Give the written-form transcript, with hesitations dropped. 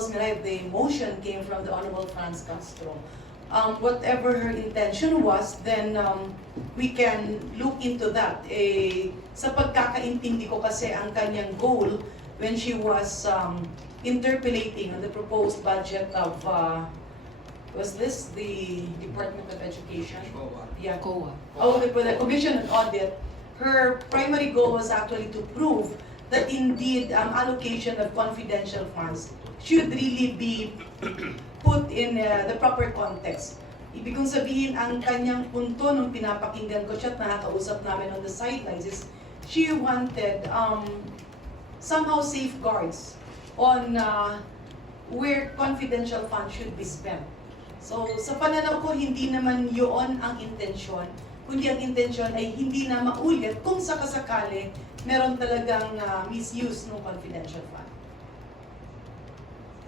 tells me, right, the motion came from the Honorable Franz Castro. Whatever her intention was, then we can look into that. Sa pagkakaintindi ko kasi ang kanyang goal when she was interpolating on the proposed budget of, was this the Department of Education? Yeah, COA. Oh, for the Commission on Audit, her primary goal was actually to prove that indeed allocation of confidential funds should really be put in the proper context. Ibig kong sabihin, ang kanyang punto nung pinapakinggan ko siya at nakakausap namin on the sidelines is she wanted somehow safeguards on where confidential funds should be spent. So sa pananaw ko, hindi naman yun ang intensyon, kundi ang intensyon ay hindi na maulit kung sakasakali meron talagang misuse ng confidential fund.